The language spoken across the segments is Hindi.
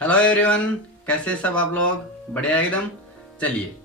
हेलो एवरीवन, कैसे सब आप लोग? बढ़िया एकदम। चलिए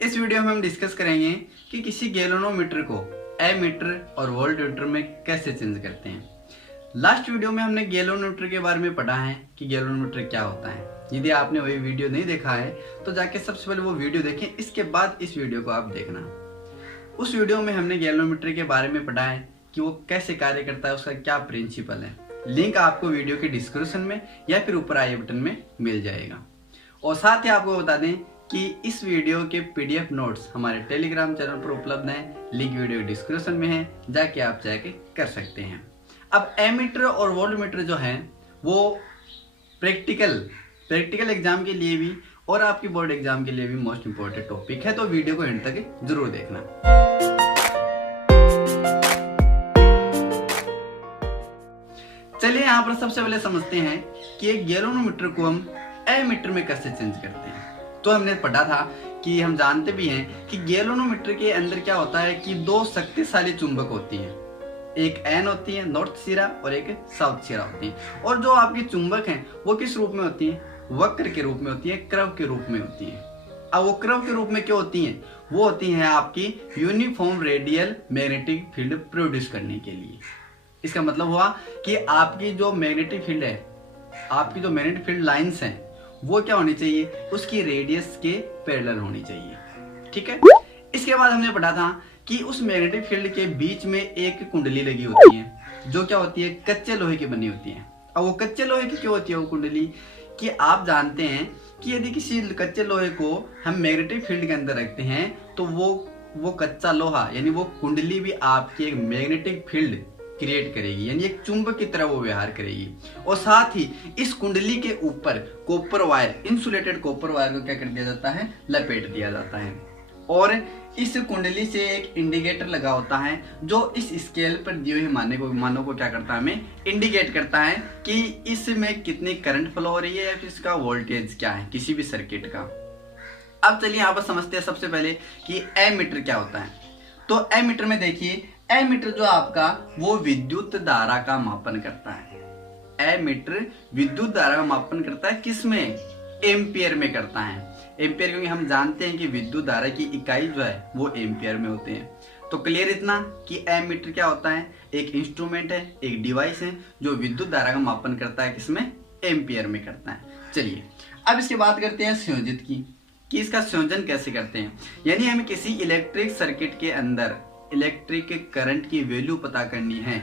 इस वीडियो में हम डिस्कस करेंगे कि किसी गैलोनोमीटर को एमीटर और वोल्टमीटर में कैसे चेंज करते हैं। लास्ट वीडियो में हमने गैलोनोमीटर के बारे में पढ़ा है कि गैलोनोमीटर क्या होता है। यदि आपने वही वीडियो नहीं देखा है तो जाके सबसे पहले वो वीडियो देखें, इसके बाद इस वीडियो को आप देखना। उस वीडियो में हमने गैलोनोमीटर के बारे में पढ़ा है कि वो कैसे कार्य करता है, उसका क्या प्रिंसिपल है। लिंक आपको वीडियो के डिस्क्रिप्शन में या फिर ऊपर आई बटन में मिल जाएगा। और साथ ही आपको बता दें कि इस वीडियो के पीडीएफ नोट्स हमारे टेलीग्राम चैनल पर उपलब्ध हैं। लिंक वीडियो डिस्क्रिप्शन में है, जाके आप जाके कर सकते हैं। अब एमीटर और वोल्टमीटर जो है वो प्रैक्टिकल एग्जाम के लिए भी और आपकी बोर्ड एग्जाम के लिए भी मोस्ट इंपोर्टेंट टॉपिक है, तो वीडियो को एंड तक जरूर देखना। चलिए यहाँ पर सबसे पहले समझते हैं कि एक गैलोनोमीटर को हम एमीटर में कैसे चेंज करते हैं। तो हमने पढ़ा था कि हम जानते भी हैं कि गैलोनोमीटर के अंदर क्या होता है कि दो शक्तिशाली चुंबक होती हैं। एक एन होती है नॉर्थ सिरा और एक साउथ सिरा होती है। और जो आपकी चुंबक हैं वो किस रूप में होती हैं? वक्र के रूप में होती है, क्रव के रूप में होती है। अब वो क्रव के रूप में क्यों होती हैं? वो होती हैं आपकी uniform radial magnetic field produce करने के लिए। इसका मतलब हुआ कि आपकी जो मैग्नेटिक फील्ड है, आपकी जो मैग्नेटिक फील्ड लाइंस हैं वो क्या होनी चाहिए? उसकी रेडियस के पैरेलल होनी चाहिए। ठीक है। इसके बाद हमने पढ़ा था कि उस मैग्नेटिक फील्ड के बीच में एक कुंडली लगी होती है जो क्या होती है? कच्चे लोहे की बनी होती है। अब वो कच्चे लोहे की क्यों होती है वो कुंडली? कि आप जानते हैं कि यदि किसी कच्चे लोहे को हम मैग्नेटिक फील्ड के अंदर रखते हैं तो वो कच्चा लोहा यानी वो कुंडली भी आपकी एक मैग्नेटिक फील्ड क्रिएट करेगी, यानी एक चुंबक की तरह वो व्यवहार करेगी। और साथ ही इस कुंडली के ऊपर copper wire, insulated copper wire को क्या कर दिया जाता है? लपेट दिया जाता है। और इस कुंडली से एक इंडिकेटर लगा होता है जो इस स्केल पर दिए हुए मानों को क्या करता है? हमें इंडिकेट करता है कि इसमें कितनी करंट फ्लो हो रही है या फिर इसका वोल्टेज क्या है किसी भी सर्किट का। अब चलिए यहाँ पर समझते हैं सबसे पहले कि एमीटर क्या होता है। तो एमीटर में देखिए, एमीटर जो आपका वो विद्युत धारा का मापन करता है। एमीटर विद्युत धारा का मापन करता है, किसमें? एम्पियर में करता है। एम्पियर क्योंकि हम जानते हैं कि विद्युत धारा की इकाई जो है वो एम्पियर में होते हैं। तो क्लियर इतना कि एमीटर क्या होता है? एक इंस्ट्रूमेंट है, एक डिवाइस है जो विद्युत धारा का मापन करता है, किसमें? एम्पियर में करता है। चलिए अब इसकी बात करते हैं संयोजित की, कि इसका संयोजन कैसे करते हैं। यानी हमें किसी इलेक्ट्रिक सर्किट के अंदर इलेक्ट्रिक करंट की वैल्यू पता करनी है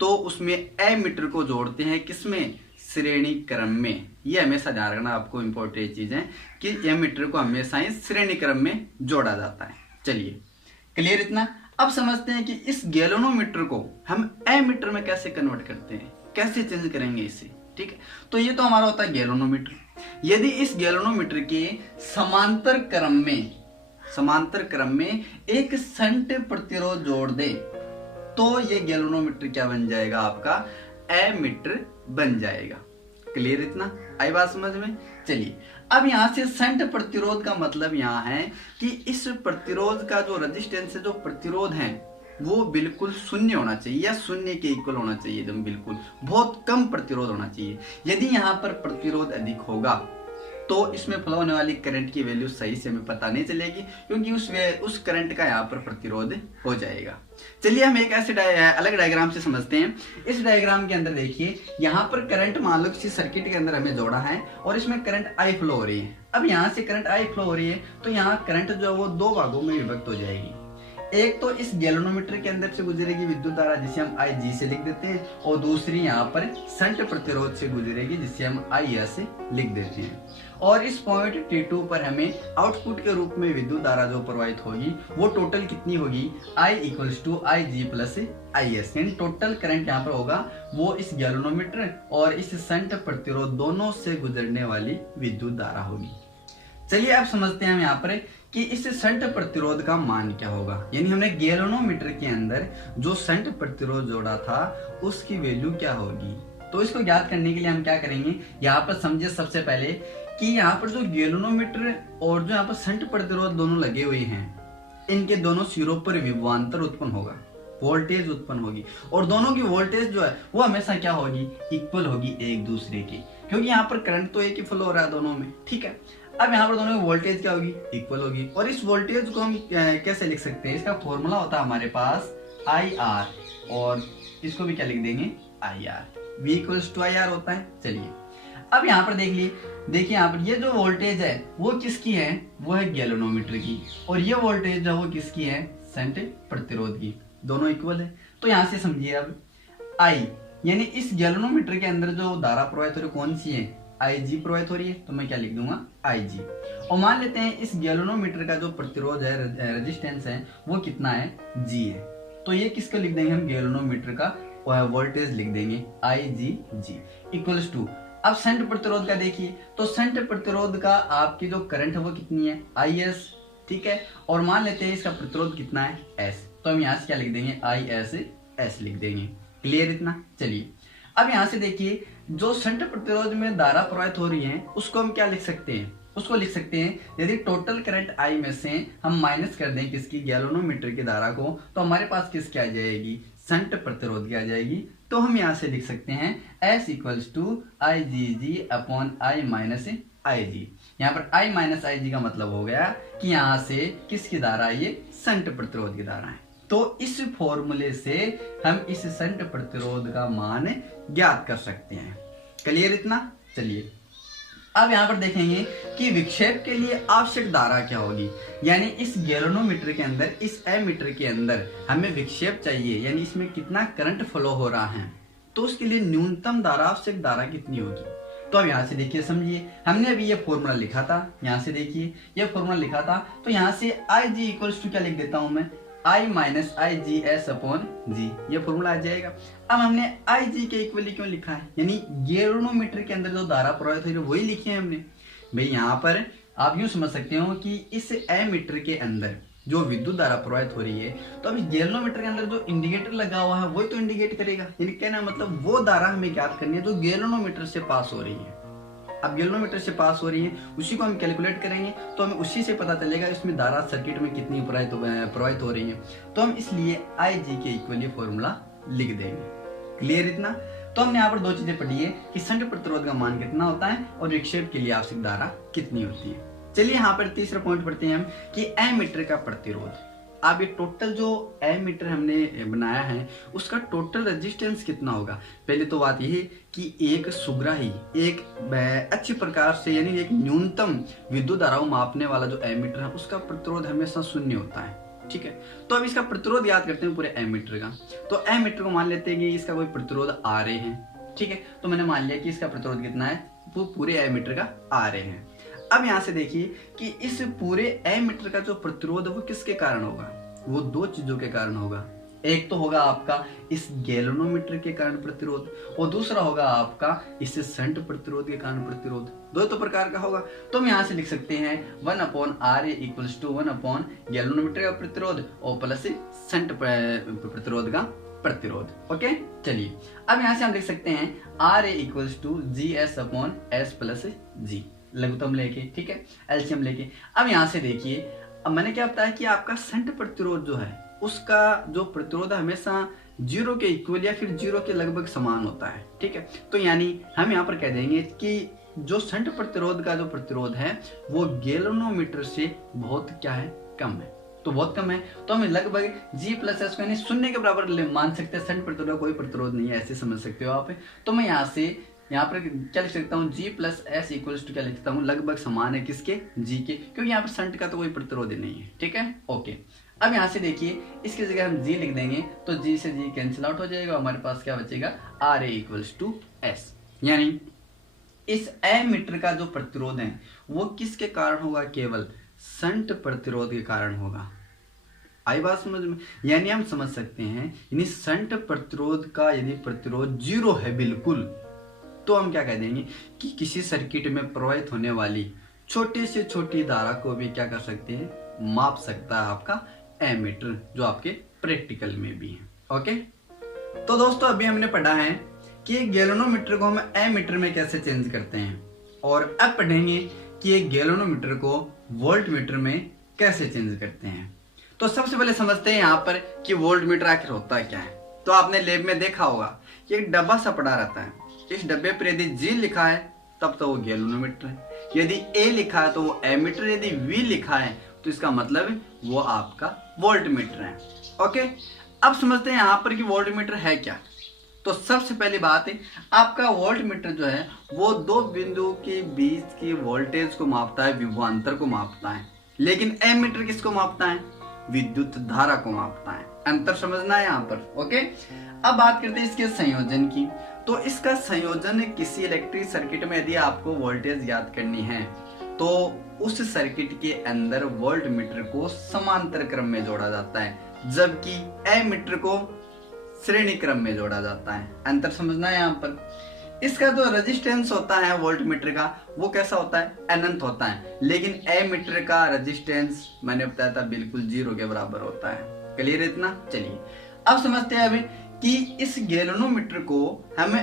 तो उसमें एमीटर को जोड़ते हैं, किसमें? श्रेणी क्रम में। ये हमेशा ध्यान रखना, आपको इंपॉर्टेंट चीज है कि एमीटर को हमेशा ही श्रेणी क्रम में जोड़ा जाता है। चलिए क्लियर इतना। अब समझते हैं कि इस गैलोनोमीटर को हम एमीटर में कैसे कन्वर्ट करते हैं, कैसे चेंज करेंगे इसे। ठीक है, तो ये तो हमारा होता है गैलोनोमीटर। यदि इस गैलोनोमीटर के समांतर क्रम में एक शंट प्रतिरोध जोड़ दे तो ये गैलोनोमीटर क्या बन जाएगा? आपका एमीटर बन जाएगा। क्लियर इतना? आई बात समझ में? चलिए अब यहां से शंट प्रतिरोध का मतलब यहां है कि इस प्रतिरोध का जो रेजिस्टेंस है, जो प्रतिरोध है वो बिल्कुल शून्य होना चाहिए या शून्य के इक्वल होना चाहिए, एकदम बिल्कुल बहुत कम प्रतिरोध होना चाहिए। यदि यहाँ पर प्रतिरोध अधिक होगा तो इसमें फ्लो होने वाली करंट की वैल्यू सही से हमें पता नहीं चलेगी, क्योंकि उस करंट का यहाँ पर प्रतिरोध हो जाएगा। चलिए हम एक ऐसे अलग डायग्राम से समझते हैं। इस डायग्राम के अंदर देखिए, यहाँ पर करंट मान लो किसी सर्किट के अंदर हमें जोड़ा है और इसमें करंट आई फ्लो हो रही है। अब यहाँ से करंट आई फ्लो हो रही है तो यहाँ करंट जो है वो दो भागों में विभक्त हो जाएगी। एक तो इस गैलोनोमीटर के अंदर से गुजरेगी विद्युत धारा जिसे हम आई जी से लिख देते हैं, और दूसरी यहाँ पर शंट प्रतिरोध से गुजरेगी जिसे हम आई एस से लिख देते हैं। और इस पॉइंट T2 पर हमें आउटपुट के रूप में विद्युत धारा जो प्रवाहित होगी वो टोटल कितनी होगी? I = IG + IS। यानी टोटल करंट यहाँ पर होगा वो इस गैलोनोमीटर और इस शंट प्रतिरोध दोनों से गुजरने वाली विद्युत धारा होगी। चलिए अब समझते हैं हम यहाँ पर कि इस शंट प्रतिरोध का मान क्या होगा। यानी हमने गैलोनोमीटर के अंदर जो शंट प्रतिरोध जोड़ा था उसकी वैल्यू क्या होगी। तो इसको ज्ञात करने के लिए हम क्या करेंगे, यहाँ पर समझिए सबसे पहले कि यहाँ पर जो गैलोनोमीटर और जो यहाँ पर शंट प्रतिरोध दोनों लगे हुए हैं, इनके दोनों सिरों पर विभवांतर उत्पन्न होगा, वोल्टेज उत्पन्न होगी, और दोनों की वोल्टेज जो है वो हमेशा क्या होगी? इक्वल होगी एक दूसरे की। क्योंकि यहाँ पर करंट तो एक ही फ्लो हो रहा है दोनों में, ठीक है। अब यहाँ पर दोनों की वोल्टेज क्या होगी, इक्वल होगी। और इस वोल्टेज को हम कैसे लिख सकते हैं, इसका फॉर्मूला होता है हमारे पास IR, और इसको भी क्या लिख देंगे, IR, V equals to IR होता है। चलिए अब यहाँ पर देखिए यहाँ पर ये जो वोल्टेज है वो किसकी है, वो है गैल्वेनोमीटर की, और ये वोल्टेज है वो किसकी है, शंट प्रतिरोध की। दोनों इक्वल है। तो यहाँ से समझिए अब I यानी इस गैल्वेनोमीटर के अंदर जो धारा प्रवाहित हो रही है कौन सी है, IG प्रवाहित हो रही है, तो मैं क्या लिख दूंगा, IG। और मान लेते हैं इस गैल्वेनोमीटर का जो प्रतिरोध है, रेजिस्टेंस है, वो कितना है, G है। तो ये किसका लिख देंगे हम, गैल्वेनोमीटर का वोल्टेज लिख देंगे IG इक्वल्स टू। अब शंट प्रतिरोध का देखिए, तो शंट प्रतिरोध का आपकी जो करंट है वो कितनी है, IS, ठीक है। और मान लेते हैं इसका प्रतिरोध कितना है, S, तो हम यहाँ से क्या लिख देंगे, IS लिख देंगे। क्लियर इतना। चलिए अब यहाँ से देखिए जो शंट प्रतिरोध में धारा प्रवाहित हो रही है उसको हम क्या लिख सकते हैं, उसको लिख सकते हैं यदि टोटल करंट I में से हम माइनस कर दें किसकी, गैल्वेनोमीटर की धारा को, तो हमारे पास किसकी आ जाएगी, शंट प्रतिरोध की आ जाएगी। तो हम यहाँ से लिख सकते हैं S equals to IgG upon I minus IG। यहाँ पर I माइनस IG का मतलब हो गया कि यहाँ से किसकी धारा, ये शंट प्रतिरोध की धारा है। तो इस फॉर्मूले से हम इस शंट प्रतिरोध का मान ज्ञात कर सकते हैं। क्लियर इतना। चलिए अब यहाँ पर देखेंगे कि विक्षेप के लिए आवश्यक धारा क्या होगी, यानी इस गैल्वेनोमीटर के अंदर, इस एमीटर के अंदर हमें विक्षेप चाहिए, यानी इसमें कितना करंट फ्लो हो रहा है, तो उसके लिए न्यूनतम धारा, आवश्यक धारा कितनी होगी। तो अब यहाँ से देखिए, समझिए, हमने अभी ये फॉर्मूला लिखा था, यहाँ से देखिए ये फॉर्मूला लिखा था, तो यहाँ से IG इक्वल्स टू क्या लिख देता हूं मैं, I minus IGS upon G, ये फॉर्मूला आ जाएगा। अब हमने IG के इक्वली क्यों लिखा है, यानी गैल्वेनोमीटर के अंदर जो धारा प्रवाहित हो रही है वही लिखी है हमने। भाई यहाँ पर आप यूं समझ सकते हो कि इस एमीटर के अंदर जो विद्युत धारा प्रवाहित हो रही है, तो अब इस गैल्वेनोमीटर के अंदर जो इंडिकेटर लगा हुआ है वही तो इंडिकेट करेगा, यानी कहना मतलब वो धारा हमें ज्ञात करनी है जो गैल्वेनोमीटर से पास हो रही है। अब गैल्वेनोमीटर से पास हो रही है, उसी को हम कैलकुलेट करेंगे तो हमें उसी से पता चलेगा इसमें धारा सर्किट में कितनी प्रवाहित हो रही है। तो हम इसलिए IG के इक्वली फॉर्मूला लिख देंगे। क्लियर इतना। तो हमने यहाँ पर दो चीजें पढ़ी है कि शंट प्रतिरोध का मान कितना होता है और विक्षेप के लिए आवश्यक धारा कितनी होती है। चलिए यहाँ पर तीसरा पॉइंट पढ़ते हैं हम कि एमीटर का प्रतिरोध। अब ये टोटल जो एमीटर हमने बनाया है उसका टोटल रेजिस्टेंस कितना होगा। पहले तो बात यह है कि एक सुग्राही, एक अच्छी प्रकार से, यानी एक न्यूनतम विद्युत धाराओं मापने वाला जो एमीटर है उसका प्रतिरोध हमेशा शून्य होता है, ठीक है। तो अब इसका प्रतिरोध याद करते हैं पूरे एमीटर का। तो एमीटर को मान लेते हैं कि इसका कोई प्रतिरोध RA है, ठीक है। तो मैंने मान लिया कि इसका प्रतिरोध कितना है, वो पूरे एमीटर का RA है। अब यहाँ से देखिए कि इस पूरे एमीटर का जो प्रतिरोध है वो किसके कारण होगा, वो दो चीजों के कारण होगा। एक तो होगा आपका इस गैल्वेनोमीटर के कारण प्रतिरोध, और दूसरा होगा आपका इस शंट प्रतिरोध के कारण प्रतिरोध। दो तो प्रकार का होगा। तो हम यहाँ से लिख सकते हैं 1/RA इक्वल्स टू 1/ गैल्वेनोमीटर का प्रतिरोध और प्लस शंट प्रतिरोध का प्रतिरोध। ओके, चलिए अब यहाँ से हम लिख सकते हैं RA equals to GS/S plus G, लघुत्तम लेके, ठीक है, एलसीएम लेके। अब यहाँ से देखिए, अब मैंने क्या बताया कि आपका शंट प्रतिरोध जो है उसका जो प्रतिरोध हमेशा 0 के इक्वल या फिर 0 के लगभग समान होता है, ठीक है। तो यानी हम यहाँ पर कह देंगे कि जो शंट प्रतिरोध का जो प्रतिरोध है वो गैल्वेनोमीटर से बहुत क्या है, कम है। तो बहुत कम है, तो हमें लगभग G+S को यानी शून्य के बराबर मान सकते हैं। शंट प्रतिरोध कोई प्रतिरोध नहीं है, ऐसे समझ सकते हो आप। तो मैं यहाँ पर क्या लिख सकता हूँ, G+S इक्वल्स टू क्या लिख सकता हूँ, लगभग समान है किसके, G के, क्योंकि यहाँ पर शंट का तो कोई प्रतिरोध ही नहीं है, ठीक है। ओके, अब यहाँ से देखिए इसकी जगह हम G लिख देंगे तो G से G कैंसिल आउट हो जाएगा, हमारे पास क्या बचेगा, RA इक्वल्स टू S। यानी इस एमीटर का जो प्रतिरोध है वो किसके कारण होगा, केवल शंट प्रतिरोध के कारण होगा। आई बात समझ में। यानी हम समझ सकते हैं, यानी शंट प्रतिरोध का यदि प्रतिरोध 0 है बिल्कुल, तो हम क्या कह देंगे कि किसी सर्किट में प्रवाहित होने वाली छोटी से छोटी धारा को भी क्या कर सकते हैं, माप सकता है आपका एमीटर, जो आपके प्रैक्टिकल में भी है। ओके, तो दोस्तों अभी हमने पढ़ा है कि एक गैल्वेनोमीटर को हम एमीटर में कैसे चेंज करते हैं, और अब पढ़ेंगे कि एक गैल्वेनोमीटर को वोल्टमीटर में कैसे चेंज करते हैं। तो सबसे पहले समझते हैं यहाँ पर कि वोल्टमीटर आखिर होता क्या है। तो आपने लैब में देखा होगा कि एक डब्बा सा पड़ा रहता है, इस डब्बे पर यदि G लिखा है तब तो वो गैल्वेनोमीटर है। यदि ए लिखा है तो वो एमीटर, यदि वी लिखा है तो इसका मतलब वो आपका वोल्टमीटर है। ओके, अब समझते हैं यहाँ पर कि वोल्टमीटर है क्या। तो सबसे पहली बात है, आपका वोल्टमीटर जो है वो दो बिंदु के बीच की वोल्टेज को मापता है, विभवांतर को मापता है। लेकिन एमीटर किसको मापता है? विद्युत धारा को मापता है। अंतर समझना है यहाँ पर। ओके, अब बात करते हैं इसके संयोजन की। तो इसका संयोजन किसी इलेक्ट्रिक सर्किट में यदि आपको वोल्टेज ज्ञात करनी है तो उस सर्किट के अंदर वोल्टमीटर को समांतर क्रम में जोड़ा जाता है, जबकि एमीटर को श्रेणी क्रम में जोड़ा जाता है। अंतर समझना है यहाँ पर। इसका जो रेजिस्टेंस होता है वोल्टमीटर का वो कैसा होता है? अनंत होता है। लेकिन एमीटर का रेजिस्टेंस मैंने बताया था बिल्कुल 0 के बराबर होता है। क्लियर है इतना? चलिए अब समझते हैं अभी कि इस गैल्वेनोमीटर को हम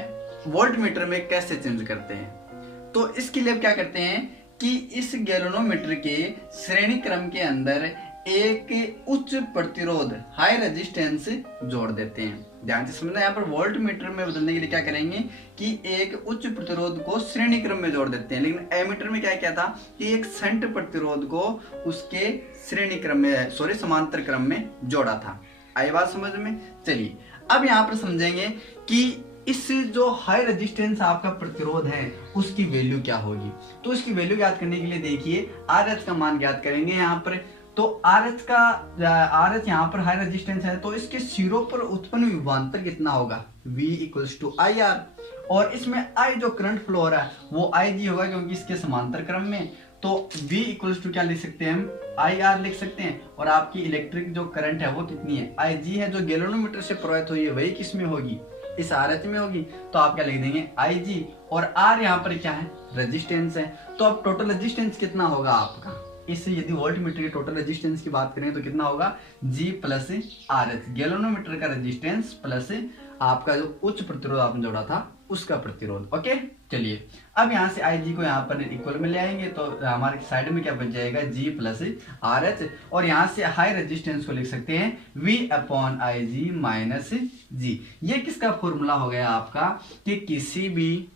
वोल्टमीटर में कैसे चेंज करते हैं। तो इसके लिए क्या करते हैं कि इस गैल्वेनोमीटर के श्रेणी क्रम के अंदर एक उच्च प्रतिरोध हाई रेजिस्टेंस जोड़ देते हैं। ध्यान से समझना, यहाँ पर वोल्टमीटर में बदलने के लिए क्या करेंगे कि एक उच्च प्रतिरोध को श्रेणी क्रम में जोड़ देते हैं। लेकिन एमीटर में क्या किया था कि एक शंट प्रतिरोध को उसके श्रेणी क्रम में समांतर क्रम में जोड़ा था। आई बात समझ में? चलिए अब यहाँ पर समझेंगे कि इस जो हाई रेजिस्टेंस आपका प्रतिरोध है उसकी वैल्यू क्या होगी। तो इसकी वैल्यू ज्ञात करने के लिए देखिए RH का मान ज्ञात करेंगे यहाँ पर। तो RH यहाँ पर हाई रेजिस्टेंस है तो इसके सिरों पर उत्पन्न विभवांतर कितना होगा? V = IR। और इसमें I जो करंट फ्लो हो रहा है वो IG होगा क्योंकि इसके समांतर क्रम में। तो V = क्या लिख सकते हैं हम? IR लिख सकते हैं। और आपकी इलेक्ट्रिक जो करंट है वो कितनी है? IG है। जो गैल्वेनोमीटर से प्रवाहित हुई है वही किस में होगी? इस RH में होगी। तो आप क्या लिख देंगे? IG। और R यहाँ पर क्या है? रेजिस्टेंस है। तो अब टोटल रेजिस्टेंस कितना होगा आपका? इससे यदि वोल्टमीटर के टोटल रेजिस्टेंस की बात करें तो कितना होगा? G + RH। गैल्वेनोमीटर का रेजिस्टेंस प्लस आपका जो उच्च प्रतिरोध आपने जोड़ा था उसका प्रतिरोध। ओके, चलिए अब यहाँ से IG को यहाँ पर इक्वल में ले आएंगे तो हमारे साइड में क्या बच जाएगा? G + RH। और यहाँ से हाई रेजिस्टेंस को लिख सकते हैं V/IG - G। ये किसका फॉर्मूला हो गया आपका कि किसी भी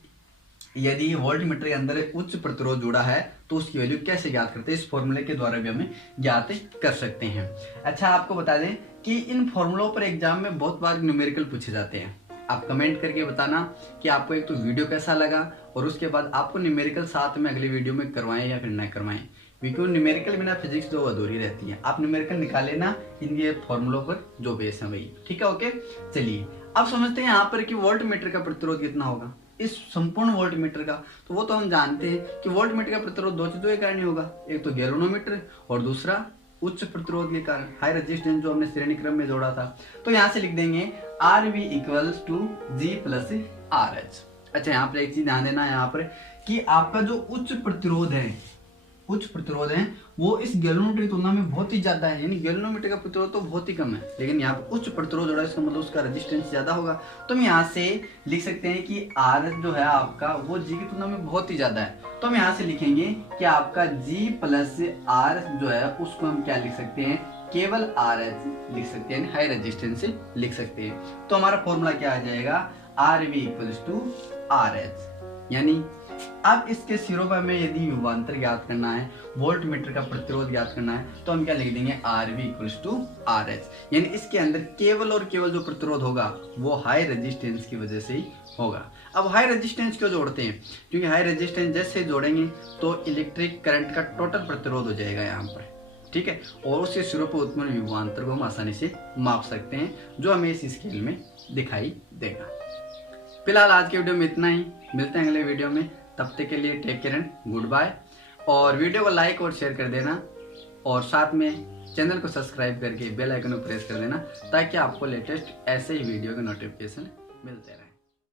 यदि वोल्टमीटर के अंदर उच्च प्रतिरोध जुड़ा है तो उसकी वैल्यू कैसे ज्ञात करते हैं? इस फॉर्मूले के द्वारा भी हमें ज्ञात कर सकते हैं। अच्छा, आपको बता दें कि इन फॉर्मूलों पर एग्जाम में बहुत बार न्यूमेरिकल पूछे जाते हैं। आप कमेंट करके बताना कि आपको एक तो वीडियो कैसा लगा और उसके बाद आपको न्यूमेरिकल साथ में अगले वीडियो में करवाएं या फिर न करवाएं, क्योंकि न्यूमेरिकल बिना फिजिक्स जो अधूरी रहती है। आप न्यूमेरिकल निकाल लेना इनके फॉर्मूलों पर जो बेस है वही। ठीक है, ओके। चलिए अब समझते हैं यहाँ पर कि वोल्टमीटर का प्रतिरोध कितना होगा इस संपूर्ण वोल्टमीटर का। तो वो तो हम जानते हैं कि वोल्टमीटर का प्रतिरोध दो चीजों के कारण ही होगा, एक तो गैल्वेनोमीटर और दूसरा उच्च प्रतिरोध के कारण हाई रेजिस्टेंस जो हमने श्रेणी क्रम में जोड़ा था। तो यहाँ से लिख देंगे RV = G + RH। अच्छा, यहाँ पर एक चीज ध्यान देना है यहाँ पर कि आपका जो उच्च प्रतिरोध है वो इस गैल्वेनोमीटर की तुलना में बहुत ही ज्यादा है। यानी गैल्वेनोमीटर का प्रतिरोध तो बहुत ही कम है, लेकिन यहाँ पर उच्च प्रतिरोध जोड़ा इसका मतलब उसका रेजिस्टेंस ज्यादा होगा। तो हम यहाँ से लिख सकते हैं कि RH जो है आपका वो G की तुलना में बहुत ही ज्यादा है। तो हम यहाँ से लिखेंगे कि आपका G + R जो है उसको हम क्या लिख सकते हैं? केवल RH लिख सकते हैं, हाई रेजिस्टेंस से लिख सकते हैं। तो हमारा फॉर्मूला क्या आ जाएगा? RV = RH। यानी अब इसके सिरों पर हमें यदि विभवांतर ज्ञात करना है, वोल्टमीटर का प्रतिरोध ज्ञात करना है, तो हम क्या लिख देंगे? RV = RH। यानी इसके अंदर केवल और केवल जो प्रतिरोध होगा वो हाई रेजिस्टेंस की वजह से ही होगा। अब हाई रेजिस्टेंस क्यों जोड़ते हैं? क्योंकि हाई रेजिस्टेंस जैसे जोड़ेंगे तो इलेक्ट्रिक करंट का टोटल प्रतिरोध हो जाएगा यहाँ पर। ठीक है, और उसके सिरों पर उत्पन्न विभवांतर को हम आसानी से माप सकते हैं, जो हमें इस स्केल में दिखाई देगा। फिलहाल आज के वीडियो में इतना ही, मिलते हैं अगले वीडियो में। तब तक के लिए take care and good bye. और वीडियो को लाइक और शेयर कर देना और साथ में चैनल को सब्सक्राइब करके बेल आइकन को प्रेस कर देना ताकि आपको लेटेस्ट ऐसे ही वीडियो के नोटिफिकेशन मिलते रहे।